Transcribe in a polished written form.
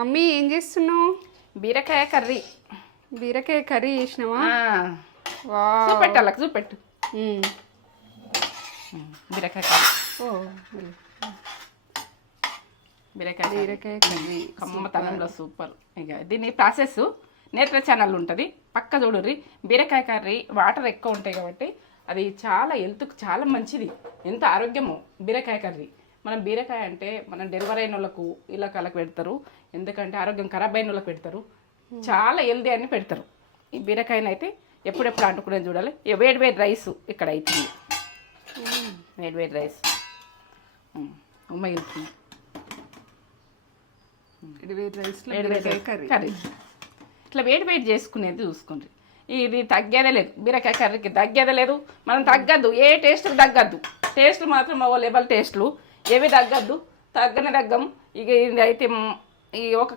Mummy ఏం చేస్తున్నావు? బీరకాయ కర్రీ. బీరకాయ కర్రీ చేసినావా? చూపెట్టు అలా చూపెట్టు. బీరకాయ కర్రీ. బీరకాయ కర్రీ కమ్మతనంలో సూపర్. ఇక దీని ప్రాసెస్ నేత్ర ఛానల్ ఉంటుంది, పక్క చూడుర్రి. బీరకాయ కర్రీ వాటర్ ఎక్కువ ఉంటాయి కాబట్టి అది చాలా హెల్త్కు చాలా మంచిది, ఎంత ఆరోగ్యమో బీరకాయ కర్రీ. మనం బీరకాయ అంటే మనం డెలివరీ అయిన వాళ్ళకు ఇలా కళ్ళకు పెడతారు, ఎందుకంటే ఆరోగ్యం ఖరాబ్ అయిన వాళ్ళకి పెడతారు, చాలా హెల్దీ అని పెడతారు. ఈ బీరకాయని అయితే ఎప్పుడెప్పుడు అంటుకునేది చూడాలి. వేడి వేడి రైస్ ఇక్కడ అవుతుంది, వేడి వేడి రైస్ ఉమ్మగిలుతుంది. కర్రీ ఇట్లా వేడి వేడి చేసుకునేది చూసుకోండి. ఇది తగ్గేదే లేదు, బీరకాయ కర్రీకి తగ్గేదే లేదు. మనం తగ్గద్దు, ఏ టేస్ట్కి తగ్గద్దు. టేస్ట్లు మాత్రం ఓ లెవెల్ టేస్ట్లు ఏవి తగ్గద్దు, తగ్గనే తగ్గం. ఇక ఇది అయితే ఈ ఒక